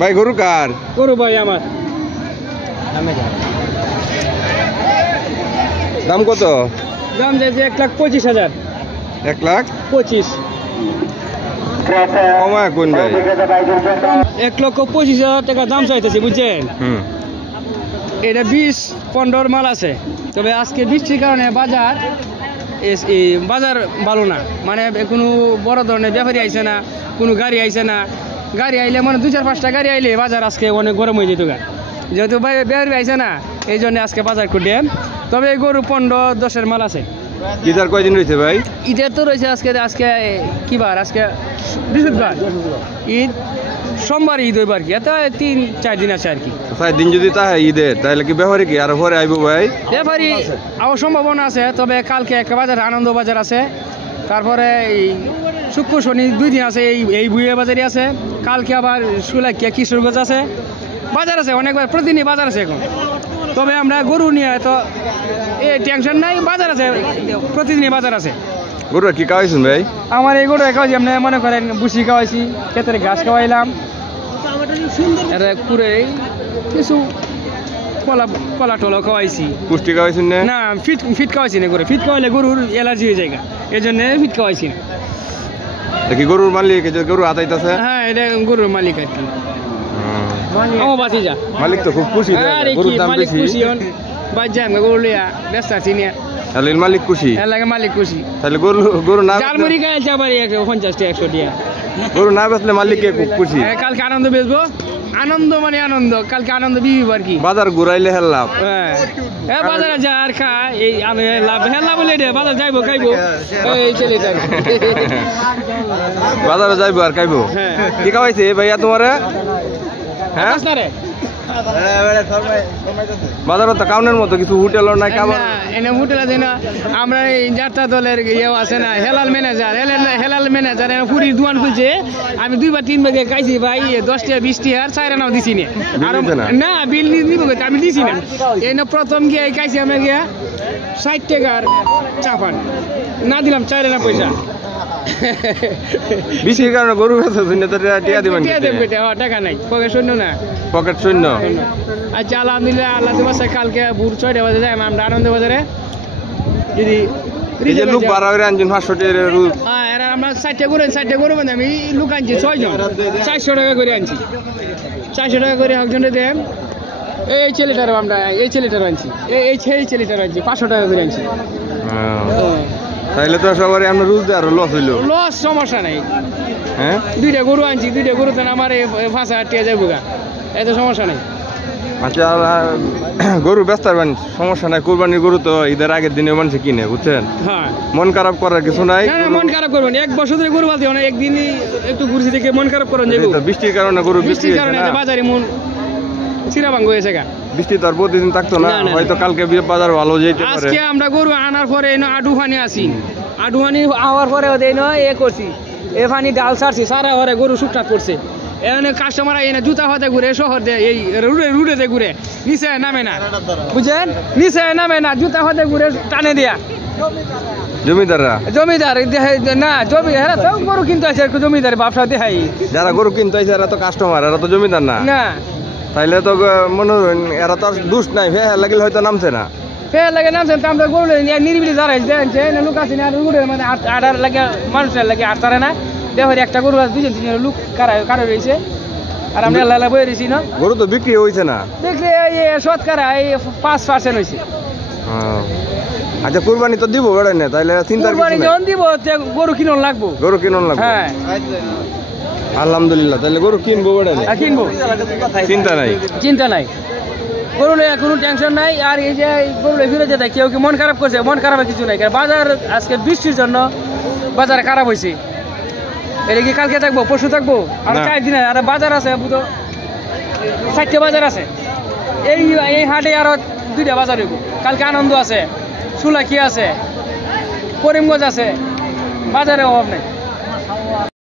ভাই গরু কার? গরু ভাই আমার। দাম কত? দাম যাইছে 1,25,000। 1,25,000 কমায় কোন ভাই? 1,25,000 টাকা দাম চাইতেছি বুঝছেন। এটা 20-15 মাল আছে, তবে আজকে বৃষ্টির কারণে বাজার ভালো না, মানে কোনো বড় ধরনের ব্যাপারী আইছে না, কোনো গাড়ি আইছে না। গাড়ি আইলে মানে 2-4-5টা গাড়ি আইলে বাজার আজকে অনেক গরম হয়ে যেত গা, যেহেতু ব্যাপারী আইছে না এই জন্য আজকে বাজার করে দেন। তবে এই গরু 15-10-এর মাল আছে। ঈদের কয়দিন রয়েছে ভাই? ঈদের তো রয়েছে আজকে কি বার? আজকে বৃহস্পতিবার ঈদ, সোমবার ঈদ হইবার কি, এত 3-4 দিন আছে আর কি। 4 দিন যদি তাহে ঈদের, তাহলে কি ব্যাপারী কি আর পরে আইব ভাই? ব্যাপারী আবার সম্ভাবনা আছে, তবে কালকে একটা বাজার আনন্দ বাজার আছে, তারপরে এই শুক্র শনি 2 দিন আছে, এই বুয়ে বাজারই আছে। কালকে আবার সুলাকিয়া কিশোরগঞ্জ আছে, বাজার আছে অনেকবার, প্রতিদিনই বাজার আছে এখন। তবে আমরা গরু নিয়ে তো টেনশন নাই, বাজার আছে, প্রতিদিনই বাজার আছে। গরু কি খাওয়াইছেন ভাই? আমার এই গরু খাওয়াইছি, আপনি মনে করেন বুসি খাওয়াইছি, ক্ষেতের ঘাস খাওয়াইলাম, পুরে কিছু কলা টলা খাওয়াইছি। পুষ্টি খাওয়াইছেন না? না, ফিট খাওয়াইছি না, গরু ফিট খাওয়াইলে গরুর অ্যালার্জি হয়ে যায়, এই জন্য ফিট খাওয়াইছি না। দেখি গরুর মালিক গরু আতাইতেছে? হ্যাঁ, এটা গরুর মালিক আর কি। আমার বাতিজা মালিক তো খুব খুশি, গরুর দাম বেশি। বাচ্চা গরু লিয়া ব্যস্ত আছি নিয়ে, তাহলে মালিক খুশি? এলাকা মালিক খুশি। তাহলে গরু না চারমুড়ি গায়ে যাবারই 50 টাকা 100 টাকা। গরু না বেচলে মালিককে খুব খুশি। কালকে আনন্দ বেচবো, আনন্দ মানে আনন্দ, কালকে আনন্দ বিবি আর কি। বাজার ঘুরাইলে হেল লাভ। হ্যাঁ, বাজারে যা আর খা, এই লাভ হেল লাভ বলে বাজার যাইবো খাইবো, এই ছেলেটা বাজারে যাইবো আর খাইবো। কি খাওয়াইছে ভাইয়া তোমারে? হ্যাঁ, বাজারে তো কাউনের মতো কিছু হোটেল নাই, এনে হোটেল আছে না। আমরা এই যাত্রা দলের ইয়েও আছে না, হেলাল ম্যানেজার পুরীর দোকান খুলছে। আমি 2-3 বার খাইছি ভাই, 10 টাকা 20 টাকা আর 4 আনাও দিছি না, বিল নিব আমি দিছি না। এই প্রথম গিয়ে খাইছি আমরা গিয়া 60 টাকার চাপান না, দিলাম 4 আনা পয়সা। বেশির কারণে গরু টিয়া দিবেন? টাকা নাই, পকেট শূন্য না, পকেট শূন্য। আচ্ছা, আলহামদুলিল্লাহ, আল্লাহ বাসায় কালকে ভোর 6টা বাজে যাই আমরা আনন্দ বাজারে। যদি লোক বাড়া হয়ে আনছেন 500 টাকা, আমরা 60টা গরু মানে আমি লোক আনছি 6 জন, 400 টাকা করে আনছি। 400 টাকা করে একজনে দেন। এই ছেলেটার আমরা এই ছেলেটার আনছি, এই ছেলেটার আনছি 500 টাকা করে আনছি। তাইলে তো সবারই আমরা রুজ দেয়, আর লস হইলো। লস সমস্যা নাই। হ্যাঁ, 2টা গরু আনছি, 2টা গরু তো আমার 5,000 টাকা যাবো গা, এত সমস্যা নেই। আচ্ছা, গরু ব্যস্ত পারবেন, সমস্যা নাই। কোরবানির গরু তো ঈদের আগের দিনে মানুষ কিনে, বুঝছেন? হ্যাঁ, মন খারাপ করার কিছু নাই। মন খারাপ করবেন, 1 বছর ধরে গরু পালতে হয়, একদিনই একটু ঘুরছি দেখে মন খারাপ করেন। বৃষ্টির কারণে গরু, বৃষ্টির কারণে বাজারে মন চিরাভাঙ্গ হয়েছে গা। বৃষ্টি তো আর প্রতিদিন থাকতো না, হয়তো কালকে বাজার ভালো যেতে পারে। আজকে আমরা গরু আনার পরে আডুহানি আসি, আডুহানি আওয়ার পরে করছি, এখানে ডাল ছাড়ছি, সারা ঘরে গরু শুকনাট করছে। এখানে কাস্টমার এনে জুতা হাতে ঘুরে, শহর দিয়ে এই রুডেতে ঘুরে, নিচে নামে না, বুঝছেন? নিচে নামে না, জুতা হাতে ঘুরে টানে দিয়া। জমিদার না, গরু কিনতে আছে জমিদার ব্যবসা দেখাই। যারা গরু কিনতে আছে এরা তো কাস্টমার, এরা তো জমিদার না। তাইলে তো মনে হয় এরা তো দুষ্ট নাই, লাগিলে হয়তো নামছে না, লাগে নামছেন। তো আমরা গরু নিরিবিলি দাঁড়াইছে, লোক আছে না, মানে আটার লাগে মানুষের লাগে আর তারা না। দেখো একটা গরু আছে, 2-3 লোক কারো রয়েছে, আর আমরা লালা বয়ে রয়েছি না। গরু তো বিক্রি হয়েছে না, বিক্রি শতকরা 5% হয়েছে। আচ্ছা, কুরবানি তো দিব বেড়াই না, তাইলে চিন্তা দিব, গরু কিনন লাগবো, হ্যাঁ আলহামদুলিল্লাহ। তাহলে গরু কিনবো, কিনবো, চিন্তা নাই, গরু নিয়ে কোনো টেনশন নাই। আর এই যে গরু ফিরে যেতে কেউ কি মন খারাপ করছে, মন খারাপের কিছু নাই। বাজার আজকে বৃষ্টির জন্য বাজার খারাপ হয়েছে। এটা কি কালকে থাকবো, পরশু থাকবো, আর 4 দিন আর বাজার আছে, 4টে বাজার আছে। এই হাটে আরো 2টা বাজার হইব। কালকে আনন্দ আছে, সুলাকি আছে, করিমগঞ্জ আছে, বাজারে অভাব নেই।